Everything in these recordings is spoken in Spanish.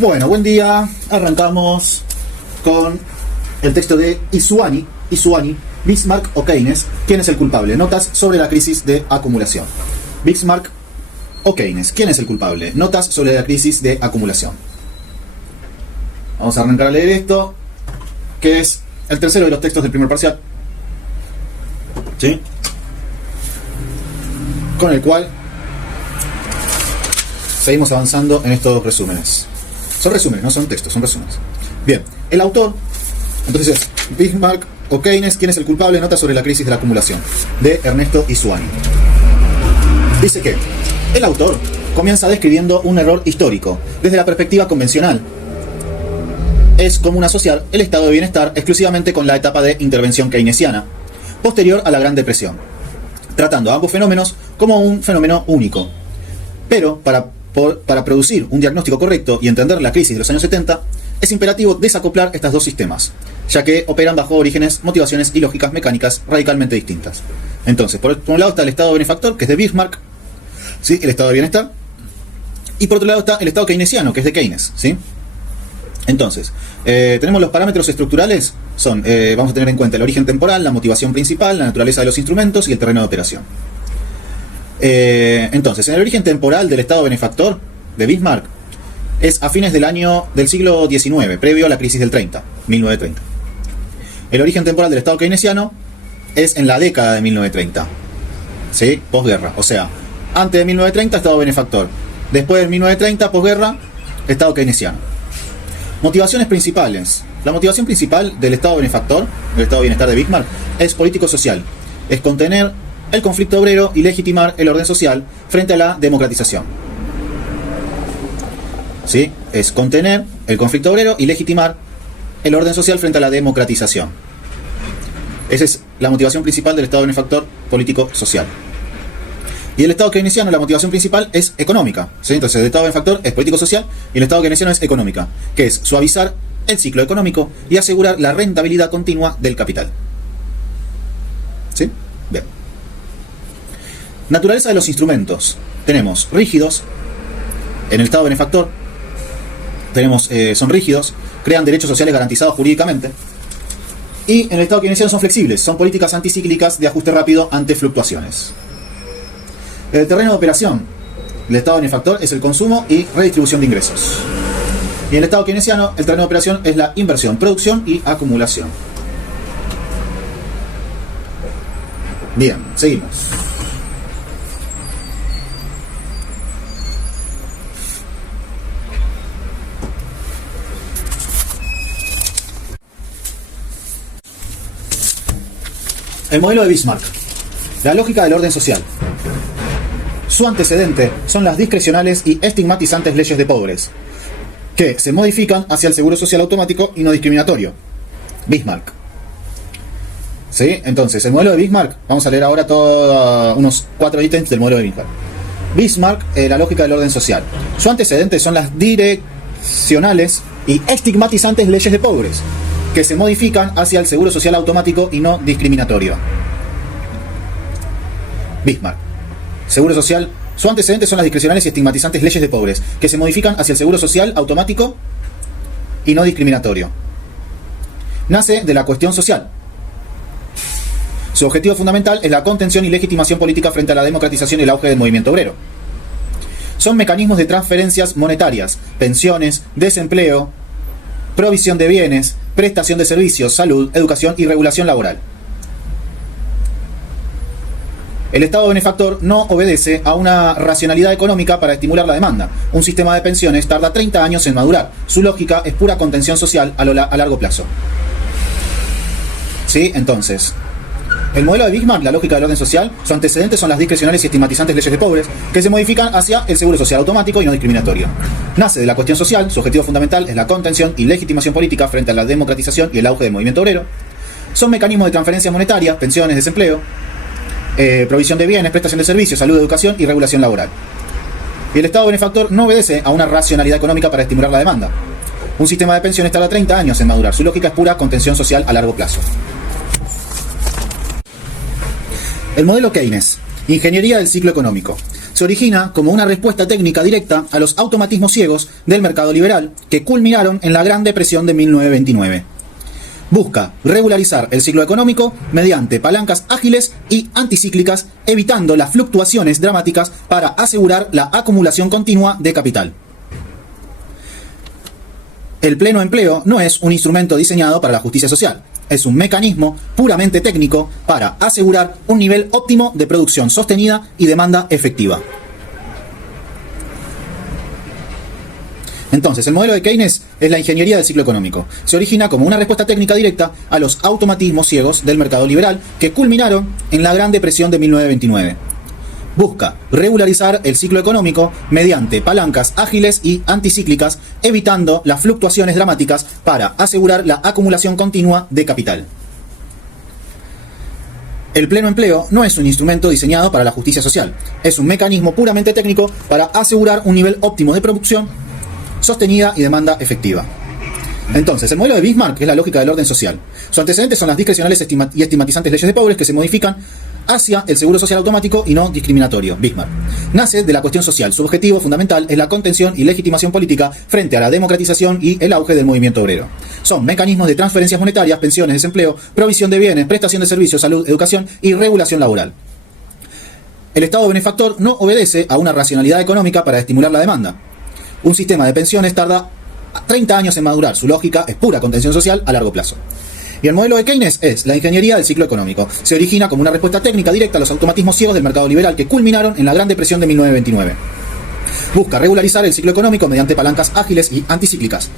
Bueno, buen día. Arrancamos con el texto de Isuani, Bismarck o Keynes, ¿quién es el culpable? Notas sobre la crisis de acumulación. Bismarck o Keynes, ¿quién es el culpable? Notas sobre la crisis de acumulación. Vamos a arrancar a leer esto, que es el tercero de los textos del primer parcial, ¿sí? Con el cual seguimos avanzando en estos resúmenes. Son resúmenes, no son textos, son resúmenes. Bien, el autor, entonces es Bismarck o Keynes, ¿quién es el culpable? Nota sobre la crisis de la acumulación, de Ernesto Isuani. Dice que el autor comienza describiendo un error histórico. Desde la perspectiva convencional, es común asociar el estado de bienestar exclusivamente con la etapa de intervención keynesiana, posterior a la Gran Depresión, tratando a ambos fenómenos como un fenómeno único. Pero para producir un diagnóstico correcto y entender la crisis de los años 70, es imperativo desacoplar estos dos sistemas, ya que operan bajo orígenes, motivaciones y lógicas mecánicas radicalmente distintas. Entonces, por un lado está el estado benefactor, que es de Bismarck, ¿sí? El estado de bienestar, y por otro lado está el estado keynesiano, que es de Keynes, ¿sí? Entonces, tenemos los parámetros estructurales, vamos a tener en cuenta el origen temporal, la motivación principal, la naturaleza de los instrumentos y el terreno de operación. Entonces, en el origen temporal del estado benefactor de Bismarck es a fines del siglo XIX, previo a la crisis del 1930. El origen temporal del estado keynesiano es en la década de 1930, ¿sí? Posguerra, o sea, antes de 1930 estado benefactor, después de 1930 posguerra estado keynesiano. Motivaciones principales. La motivación principal del estado benefactor, del estado de bienestar de Bismarck, es político-social, es contener el conflicto obrero y legitimar el orden social frente a la democratización. ¿Sí? Es contener el conflicto obrero y legitimar el orden social frente a la democratización. Esa es la motivación principal del estado benefactor político-social. Y el estado keynesiano, la motivación principal es económica, ¿sí? Entonces el estado benefactor es político-social y el estado keynesiano es económica, que es suavizar el ciclo económico y asegurar la rentabilidad continua del capital. ¿Sí? Bien. Naturaleza de los instrumentos. Tenemos rígidos. En el estado benefactor son rígidos, crean derechos sociales garantizados jurídicamente. Y en el estado keynesiano son flexibles, son políticas anticíclicas de ajuste rápido ante fluctuaciones. El terreno de operación del estado benefactor es el consumo y redistribución de ingresos. Y en el estado keynesiano, el terreno de operación es la inversión, producción y acumulación. Bien, seguimos. El modelo de Bismarck. La lógica del orden social. Su antecedente son las discrecionales y estigmatizantes leyes de pobres, que se modifican hacia el seguro social automático y no discriminatorio. Bismarck. ¿Sí? Entonces, el modelo de Bismarck, vamos a leer ahora unos 4 ítems del modelo de Bismarck. Bismarck, la lógica del orden social. Su antecedente son las direccionales y estigmatizantes leyes de pobres, que se modifican hacia el seguro social automático y no discriminatorio. Bismarck. Seguro social. Su antecedente son las discrecionales y estigmatizantes leyes de pobres, que se modifican hacia el seguro social automático y no discriminatorio. Nace de la cuestión social. Su objetivo fundamental es la contención y legitimación política frente a la democratización y el auge del movimiento obrero. Son mecanismos de transferencias monetarias, pensiones, desempleo, provisión de bienes, prestación de servicios, salud, educación y regulación laboral. El estado benefactor no obedece a una racionalidad económica para estimular la demanda. Un sistema de pensiones tarda 30 años en madurar. Su lógica es pura contención social a largo plazo. ¿Sí? Entonces, el modelo de Bismarck, la lógica del orden social, sus antecedentes son las discrecionales y estigmatizantes leyes de pobres, que se modifican hacia el seguro social automático y no discriminatorio. Nace de la cuestión social, su objetivo fundamental es la contención y legitimación política frente a la democratización y el auge del movimiento obrero. Son mecanismos de transferencias monetarias, pensiones, desempleo, provisión de bienes, prestación de servicios, salud, educación y regulación laboral. Y el estado benefactor no obedece a una racionalidad económica para estimular la demanda. Un sistema de pensiones tarda 30 años en madurar. Su lógica es pura contención social a largo plazo. El modelo Keynes. Ingeniería del ciclo económico. se origina como una respuesta técnica directa a los automatismos ciegos del mercado liberal que culminaron en la Gran Depresión de 1929. Busca regularizar el ciclo económico mediante palancas ágiles y anticíclicas, evitando las fluctuaciones dramáticas para asegurar la acumulación continua de capital. El pleno empleo no es un instrumento diseñado para la justicia social, es un mecanismo puramente técnico para asegurar un nivel óptimo de producción sostenida y demanda efectiva. Entonces, el modelo de Keynes es la ingeniería del ciclo económico. Se origina como una respuesta técnica directa a los automatismos ciegos del mercado liberal que culminaron en la Gran Depresión de 1929. Busca regularizar el ciclo económico mediante palancas ágiles y anticíclicas, evitando las fluctuaciones dramáticas para asegurar la acumulación continua de capital. El pleno empleo no es un instrumento diseñado para la justicia social, es un mecanismo puramente técnico para asegurar un nivel óptimo de producción sostenida y demanda efectiva. Entonces, el modelo de Bismarck es la lógica del orden social. Su antecedente son las discrecionales y estigmatizantes leyes de pobres que se modifican hacia el seguro social automático y no discriminatorio. Bismarck nace de la cuestión social. Su objetivo fundamental es la contención y legitimación política frente a la democratización y el auge del movimiento obrero. Son mecanismos de transferencias monetarias, pensiones, desempleo, provisión de bienes, prestación de servicios, salud, educación y regulación laboral. El Estado benefactor no obedece a una racionalidad económica para estimular la demanda. Un sistema de pensiones tarda 30 años en madurar. Su lógica es pura contención social a largo plazo. Y el modelo de Keynes es la ingeniería del ciclo económico. Se origina como una respuesta técnica directa a los automatismos ciegos del mercado liberal que culminaron en la Gran Depresión de 1929. Busca regularizar el ciclo económico mediante palancas ágiles y anticíclicas,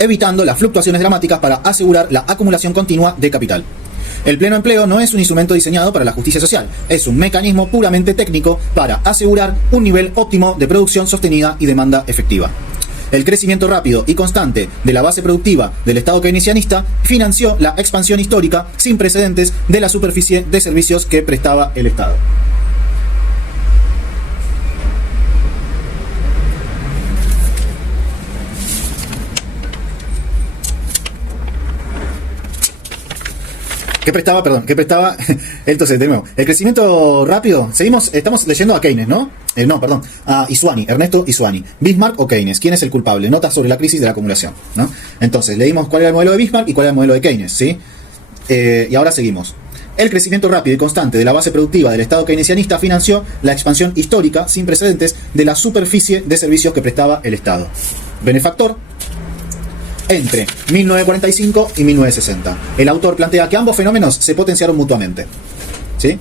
evitando las fluctuaciones dramáticas para asegurar la acumulación continua de capital. El pleno empleo no es un instrumento diseñado para la justicia social, es un mecanismo puramente técnico para asegurar un nivel óptimo de producción sostenida y demanda efectiva. El crecimiento rápido y constante de la base productiva del Estado keynesianista financió la expansión histórica sin precedentes de la superficie de servicios que prestaba el Estado. ¿Qué prestaba? Entonces, de nuevo, el crecimiento rápido, estamos leyendo a Keynes, ¿no? A Isuani, Ernesto Isuani. Bismarck o Keynes, ¿quién es el culpable? Notas sobre la crisis de la acumulación, ¿no? Entonces, leímos cuál era el modelo de Bismarck y cuál era el modelo de Keynes, ¿sí? Y ahora seguimos. El crecimiento rápido y constante de la base productiva del Estado keynesianista financió la expansión histórica sin precedentes de la superficie de servicios que prestaba el Estado. Benefactor. Entre 1945 y 1960. El autor plantea que ambos fenómenos se potenciaron mutuamente. ¿Sí?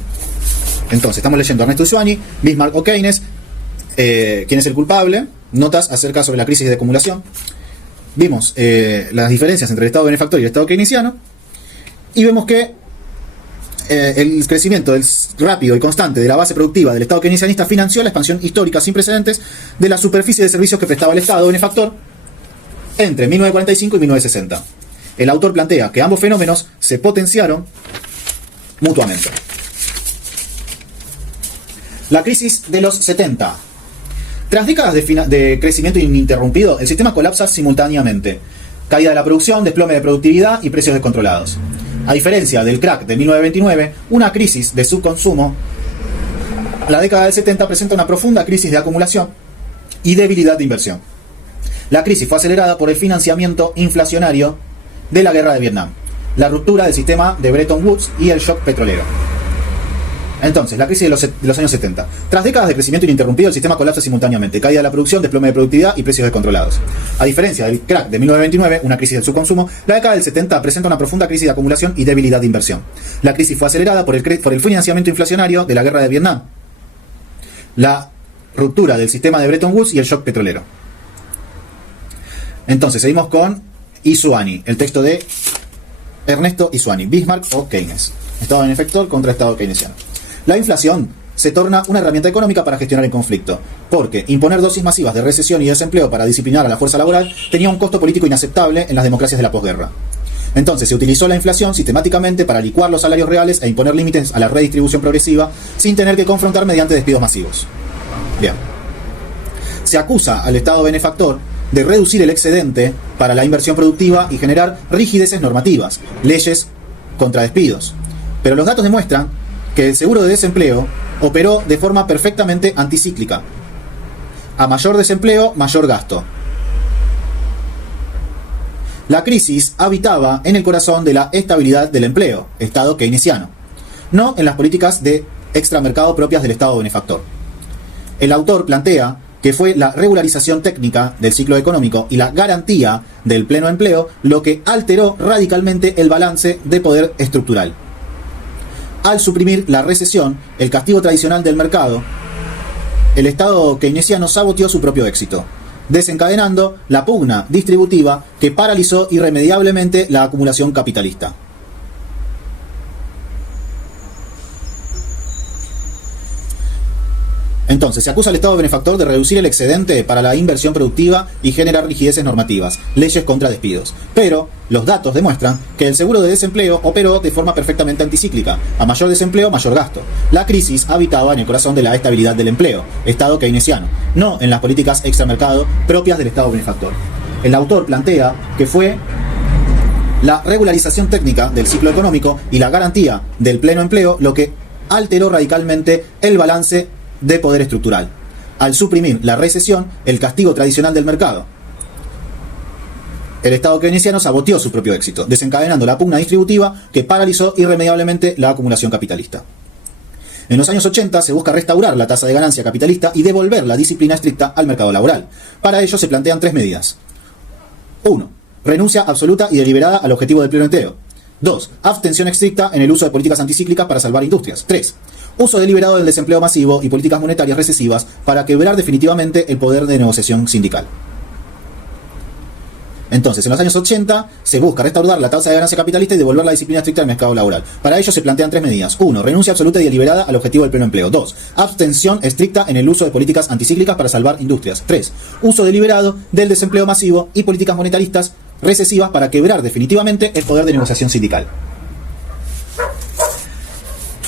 Entonces, estamos leyendo a Ernesto Isuani, Bismarck o Keynes, quién es el culpable, notas acerca sobre la crisis de acumulación. Vimos las diferencias entre el Estado benefactor y el Estado keynesiano, y vemos que el crecimiento rápido y constante de la base productiva del Estado keynesianista financió la expansión histórica sin precedentes de la superficie de servicios que prestaba el Estado benefactor entre 1945 y 1960. El autor plantea que ambos fenómenos se potenciaron mutuamente. La crisis de los 70. Tras décadas de crecimiento ininterrumpido, el sistema colapsa simultáneamente. Caída de la producción, desplome de productividad y precios descontrolados. A diferencia del crack de 1929, una crisis de subconsumo, la década del 70 presenta una profunda crisis de acumulación y debilidad de inversión. La crisis fue acelerada por el financiamiento inflacionario de la guerra de Vietnam, la ruptura del sistema de Bretton Woods y el shock petrolero. Entonces, la crisis de los años 70. Tras décadas de crecimiento ininterrumpido, el sistema colapsa simultáneamente. Caída de la producción, desplome de productividad y precios descontrolados. A diferencia del crack de 1929, una crisis del subconsumo, la década del 70 presenta una profunda crisis de acumulación y debilidad de inversión. La crisis fue acelerada por el financiamiento inflacionario de la guerra de Vietnam, la ruptura del sistema de Bretton Woods y el shock petrolero. Entonces, seguimos con Isuani, el texto de Ernesto Isuani, Bismarck o Keynes. Estado benefactor contra Estado keynesiano. La inflación se torna una herramienta económica para gestionar el conflicto, porque imponer dosis masivas de recesión y desempleo para disciplinar a la fuerza laboral tenía un costo político inaceptable en las democracias de la posguerra. Entonces se utilizó la inflación sistemáticamente para licuar los salarios reales e imponer límites a la redistribución progresiva sin tener que confrontar mediante despidos masivos. Bien. Se acusa al Estado benefactor de reducir el excedente para la inversión productiva y generar rigideces normativas, leyes contra despidos. Pero los datos demuestran que el seguro de desempleo operó de forma perfectamente anticíclica. A mayor desempleo, mayor gasto. La crisis habitaba en el corazón de la estabilidad del empleo, Estado keynesiano, no en las políticas de extramercado propias del Estado benefactor. El autor plantea que fue la regularización técnica del ciclo económico y la garantía del pleno empleo lo que alteró radicalmente el balance de poder estructural. Al suprimir la recesión, el castigo tradicional del mercado, el Estado keynesiano saboteó su propio éxito, desencadenando la pugna distributiva que paralizó irremediablemente la acumulación capitalista. Entonces, se acusa al Estado benefactor de reducir el excedente para la inversión productiva y generar rigideces normativas, leyes contra despidos. Pero los datos demuestran que el seguro de desempleo operó de forma perfectamente anticíclica. A mayor desempleo, mayor gasto. La crisis habitaba en el corazón de la estabilidad del empleo, Estado keynesiano, no en las políticas extramercado propias del Estado benefactor. El autor plantea que fue la regularización técnica del ciclo económico y la garantía del pleno empleo lo que alteró radicalmente el balance de poder estructural, al suprimir la recesión, el castigo tradicional del mercado. El Estado keynesiano saboteó su propio éxito, desencadenando la pugna distributiva que paralizó irremediablemente la acumulación capitalista. En los años 80 se busca restaurar la tasa de ganancia capitalista y devolver la disciplina estricta al mercado laboral. Para ello se plantean 3 medidas. 1. Renuncia absoluta y deliberada al objetivo del pleno empleo. 2. Abstención estricta en el uso de políticas anticíclicas para salvar industrias. 3. Uso deliberado del desempleo masivo y políticas monetarias recesivas para quebrar definitivamente el poder de negociación sindical. Entonces, en los años 80 se busca restaurar la tasa de ganancia capitalista y devolver la disciplina estricta del mercado laboral. Para ello se plantean 3 medidas. 1. Renuncia absoluta y deliberada al objetivo del pleno empleo. 2. Abstención estricta en el uso de políticas anticíclicas para salvar industrias. 3. Uso deliberado del desempleo masivo y políticas monetaristas recesivas para quebrar definitivamente el poder de negociación sindical.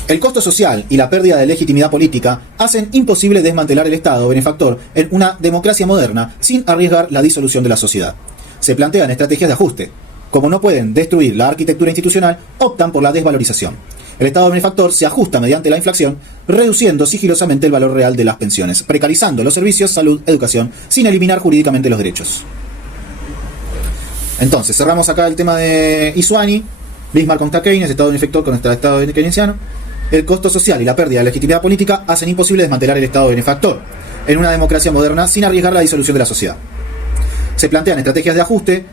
El costo social y la pérdida de legitimidad política hacen imposible desmantelar el Estado benefactor en una democracia moderna sin arriesgar la disolución de la sociedad. Se plantean estrategias de ajuste. Como no pueden destruir la arquitectura institucional, optan por la desvalorización. El Estado benefactor se ajusta mediante la inflación, reduciendo sigilosamente el valor real de las pensiones, precarizando los servicios, salud, educación, sin eliminar jurídicamente los derechos. Entonces, cerramos acá el tema de Isuani, Bismarck contra Keynes, Estado benefactor contra el Estado keynesiano. El costo social y la pérdida de legitimidad política hacen imposible desmantelar el Estado benefactor en una democracia moderna sin arriesgar la disolución de la sociedad. Se plantean estrategias de ajuste,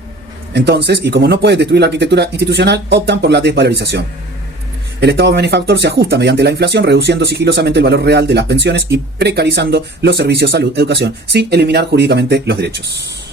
entonces, y como no pueden destruir la arquitectura institucional, optan por la desvalorización. El Estado benefactor se ajusta mediante la inflación, reduciendo sigilosamente el valor real de las pensiones y precarizando los servicios, salud, educación, sin eliminar jurídicamente los derechos.